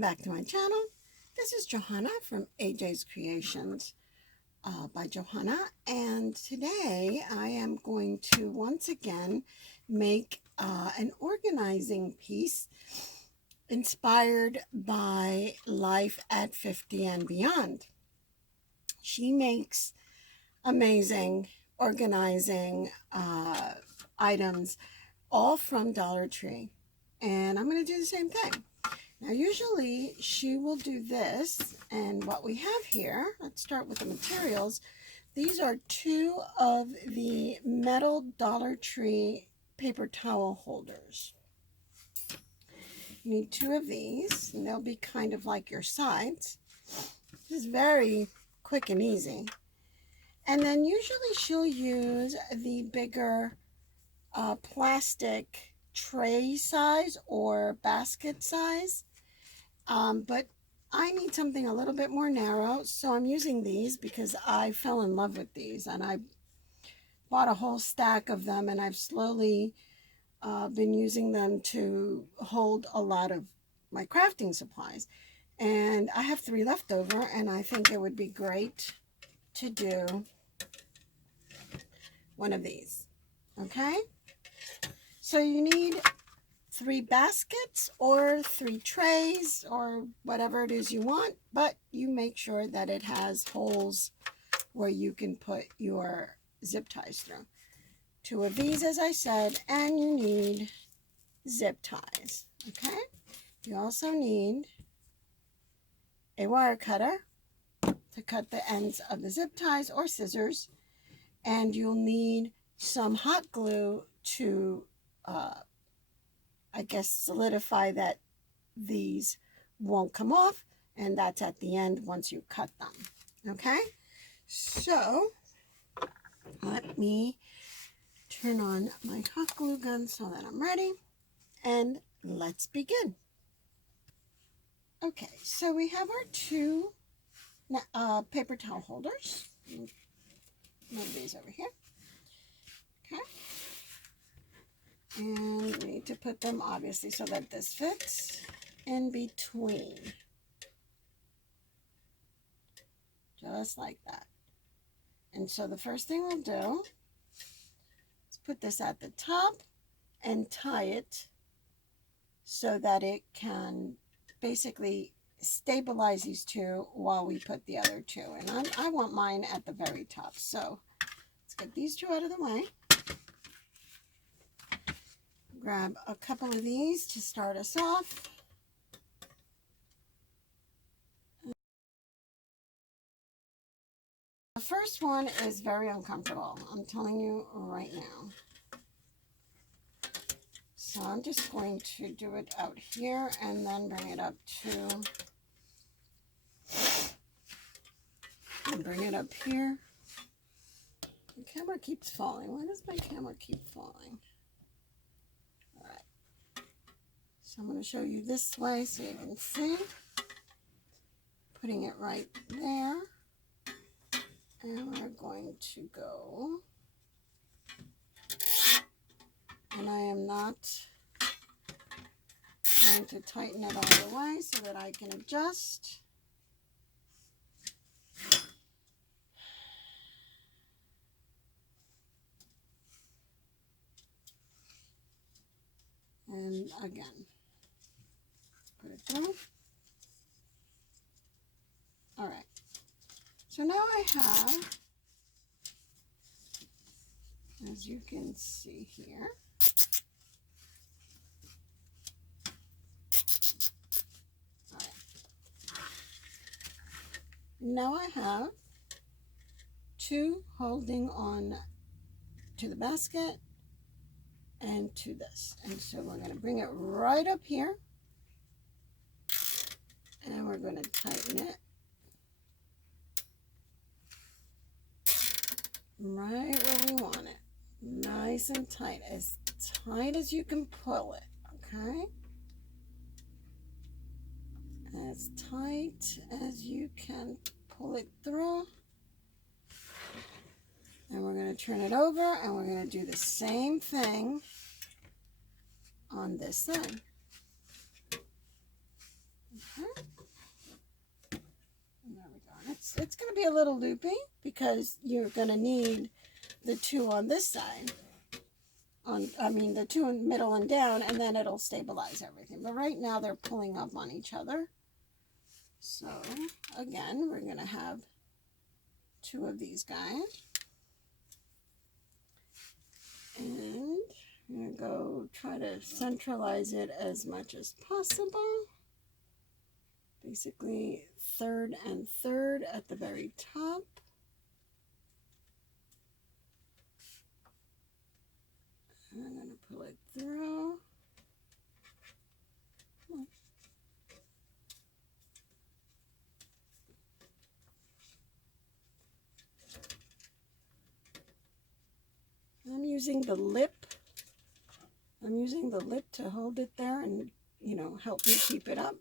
Welcome back to my channel. This is Johanna from AJ's Creations by Johanna, and today I am going to once again make an organizing piece inspired by Life at 50 and Beyond. She makes amazing organizing items all from Dollar Tree, and I'm going to do the same thing. Now usually she will do this, and what we have here, let's start with the materials. These are two of the metal Dollar Tree paper towel holders. You need two of these, and they'll be kind of like your sides. This is very quick and easy. And then usually she'll use the bigger plastic tray size or basket size. But I need something a little bit more narrow, so I'm using these because I fell in love with these, and I bought a whole stack of them, and I've slowly been using them to hold a lot of my crafting supplies. And I have 3 left over, and I think it would be great to do one of these. Okay? So you need 3 baskets or 3 trays or whatever it is you want, but you make sure that it has holes where you can put your zip ties through. 2 of these, as I said, and you need zip ties. Okay? You also need a wire cutter to cut the ends of the zip ties, or scissors, and you'll need some hot glue to I guess solidify that these won't come off, and that's at the end once you cut them. Okay, so let me turn on my hot glue gun so that I'm ready, and let's begin. Okay, so we have our 2 paper towel holders. Move these over here. Okay. And we need to put them obviously so that this fits in between. Just like that. And so the first thing we'll do is put this at the top and tie it so that it can basically stabilize these 2 while we put the other 2. And I want mine at the very top. So let's get these 2 out of the way. Grab a couple of these to start us off. The first one is very uncomfortable, I'm telling you right now. So I'm just going to do it out here and then bring it up and bring it up here. The camera keeps falling. Why does my camera keep falling? So I'm going to show you this way so you can see. Putting it right there. And we're going to go. And I am not going to tighten it all the way so that I can adjust. And again. Put it through. All right. So now I have, as you can see here, all right. Now I have 2 holding on to the basket and to this. And so we're going to bring it right up here. And we're going to tighten it right where we want it. Nice and tight as you can pull it, okay? As tight as you can pull it through. And we're going to turn it over, and we're going to do the same thing on this side. Okay. And there we go. It's going to be a little loopy because you're going to need the two on this side. The two in middle and down, and then it'll stabilize everything. But right now they're pulling up on each other. So again, we're going to have two of these guys. And I'm going to go try to centralize it as much as possible. Basically, third and third at the very top. And I'm going to pull it through. I'm using the lip. I'm using the lip to hold it there and, help me keep it up.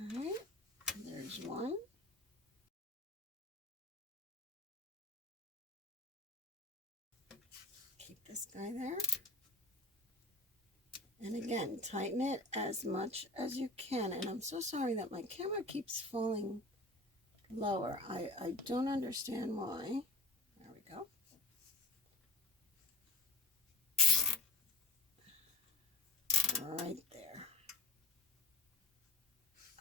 All right, there's one. Keep this guy there. And again, tighten it as much as you can. And I'm so sorry that my camera keeps falling lower. I don't understand why. There we go. Right there.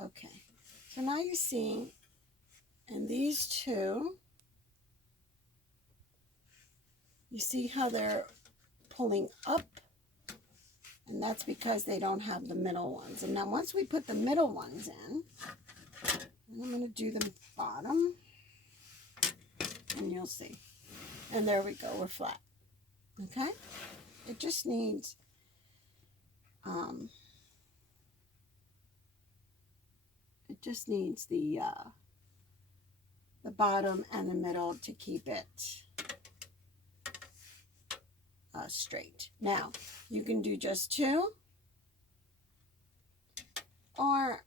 Okay. So now you see, and these two, you see how they're pulling up? And that's because they don't have the middle ones. And now once we put the middle ones in, I'm going to do the bottom, and you'll see. And there we go, we're flat. Okay? It just needs the bottom and the middle to keep it straight. Now, you can do just two, or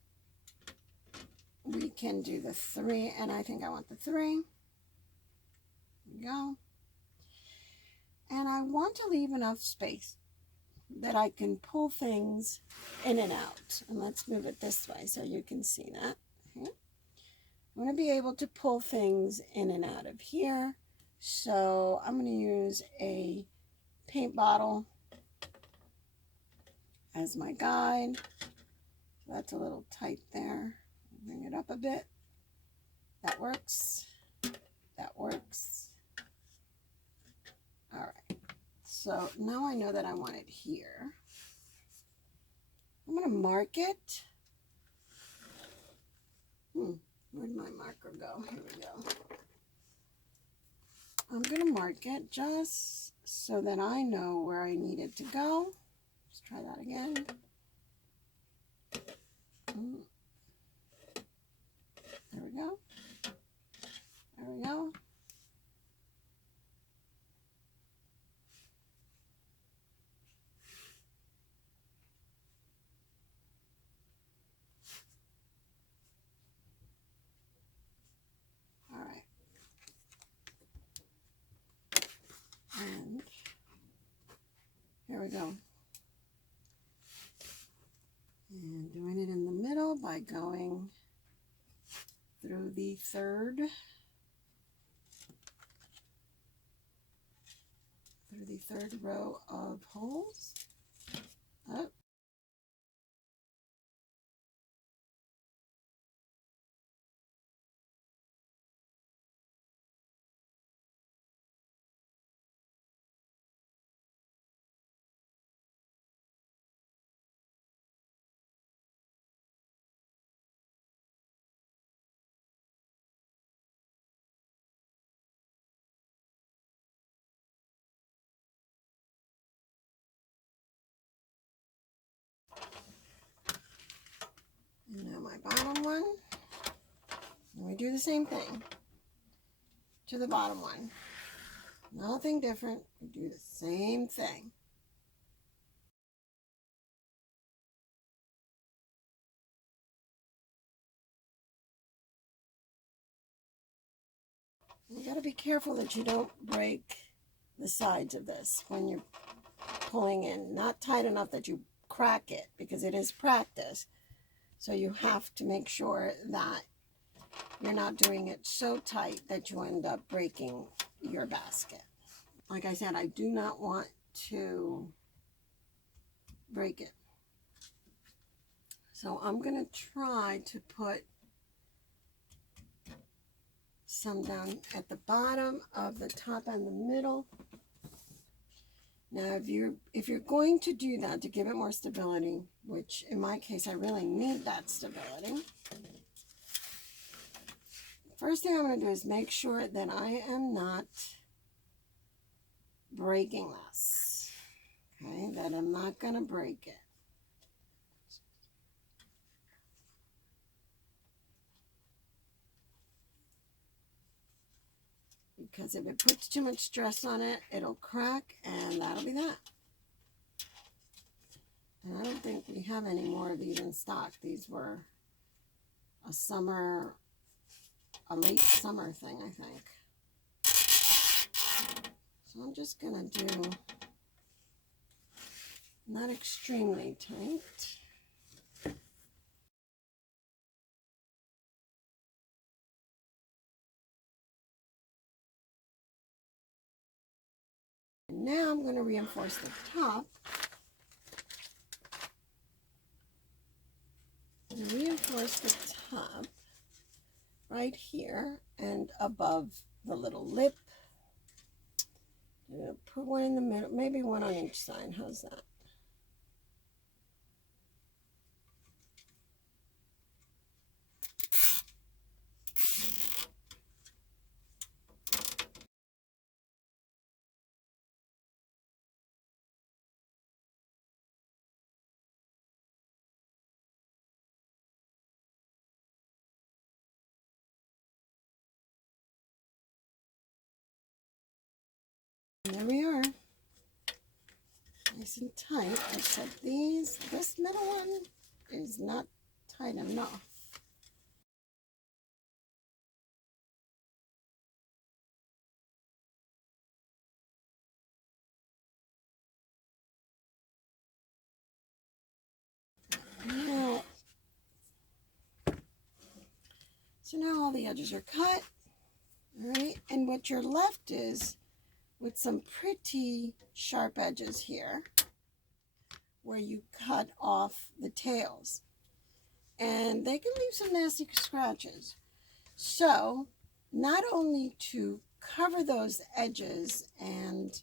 we can do the three, and I think I want the three. There we go. And I want to leave enough space that I can pull things in and out. And let's move it this way so you can see that. Okay. I'm going to be able to pull things in and out of here. So I'm going to use a paint bottle as my guide. So that's a little tight there. Bring it up a bit. That works. That works. All right. So now I know that I want it here. I'm going to mark it. Where'd my marker go? Here we go. I'm going to mark it just so that I know where I need it to go. Let's try that again. There we go. There we go. All right. And here we go. And doing it in the middle by going through the third row of holes. Up. And now my bottom one. And we do the same thing to the bottom one. Nothing different. We do the same thing. You got to be careful that you don't break the sides of this when you're pulling in, not tight enough that you crack it, because it is practice. So you have to make sure that you're not doing it so tight that you end up breaking your basket. Like I said, I do not want to break it. So I'm going to try to put some down at the bottom of the top and the middle. Now, if you're going to do that to give it more stability, which in my case I really need that stability, first thing I'm going to do is make sure that I am not breaking this. Okay, that I'm not going to break it. Because if it puts too much stress on it, it'll crack, and that'll be that. And I don't think we have any more of these in stock. These were a late summer thing, I think. So I'm just gonna do not extremely tight. And now I'm going to reinforce the top. And reinforce the top right here and above the little lip. I'm going to put one in the middle, maybe one on each side. How's that? And there we are. Nice and tight, except this middle one is not tight enough. Now, so now all the edges are cut, all right? And what you're left is with some pretty sharp edges here where you cut off the tails. And they can leave some nasty scratches. So, not only to cover those edges and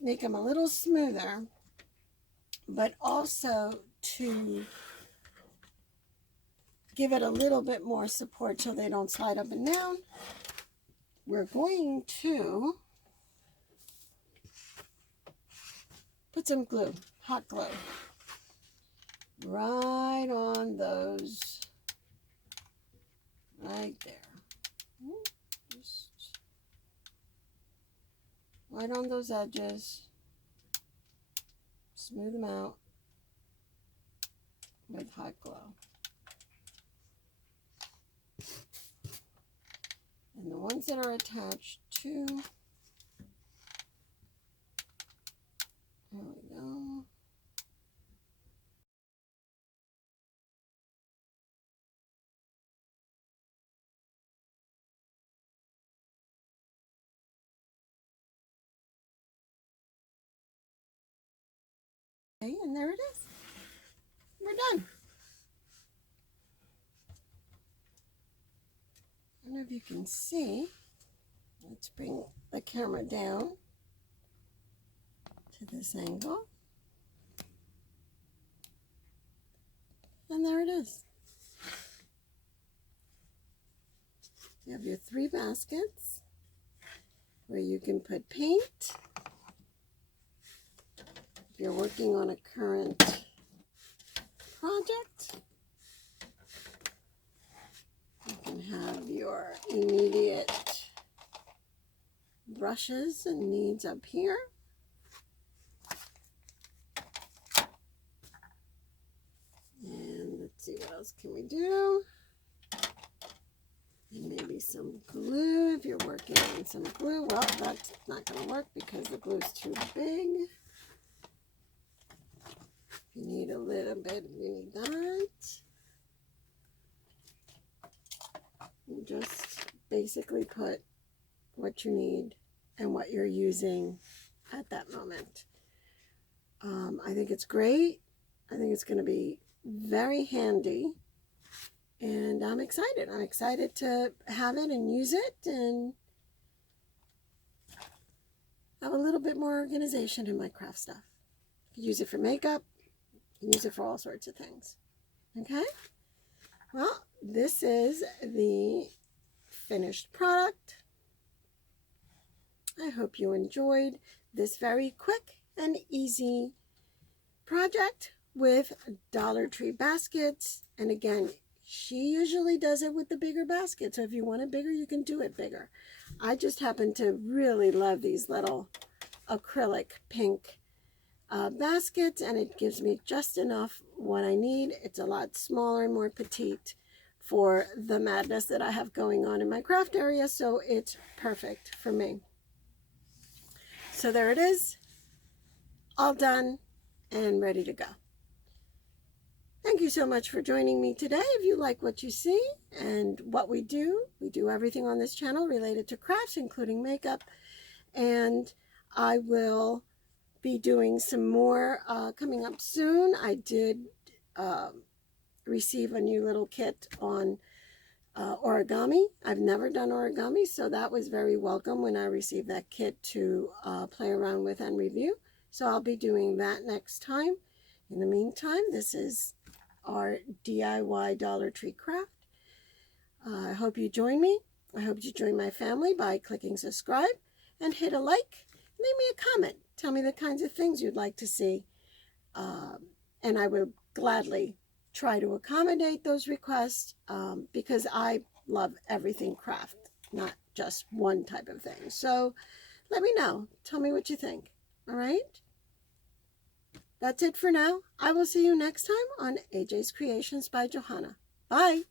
make them a little smoother, but also to give it a little bit more support so they don't slide up and down, we're going to put some glue, hot glue, right on those, right there. Just right on those edges. Smooth them out with hot glue. And the ones that are attached to, there we go. Okay, and there it is. We're done. I don't know if you can see. Let's bring the camera down to this angle. And there it is. You have your 3 baskets where you can put paint. If you're working on a current project, you can have your immediate brushes and needs up here. And let's see, what else can we do? And maybe some glue if you're working on some glue. Well, that's not going to work because the glue is too big. You need a little bit, you need that. You just basically put what you need and what you're using at that moment. I think it's great. I think it's going to be very handy. And I'm excited. I'm excited to have it and use it and have a little bit more organization in my craft stuff. Use it for makeup. Use it for all sorts of things. Okay? Well, this is the finished product. I hope you enjoyed this very quick and easy project with Dollar Tree baskets. And again, she usually does it with the bigger basket. So if you want it bigger, you can do it bigger. I just happen to really love these little acrylic pink baskets, and it gives me just enough what I need. It's a lot smaller and more petite for the madness that I have going on in my craft area, so it's perfect for me. So there it is, all done and ready to go. Thank you so much for joining me today. If you like what you see and what we do everything on this channel related to crafts, including makeup, and I will be doing some more coming up soon. I did receive a new little kit on origami. I've never done origami, so that was very welcome when I received that kit to play around with and review. So I'll be doing that next time. In the meantime, this is our DIY Dollar Tree craft. I hope you join me. I hope you join my family by clicking subscribe and hit a like. Leave me a comment. Tell me the kinds of things you'd like to see. And I will gladly try to accommodate those requests because I love everything craft, not just one type of thing. So let me know. Tell me what you think. All right? That's it for now. I will see you next time on AJ's Creations by Johanna. Bye.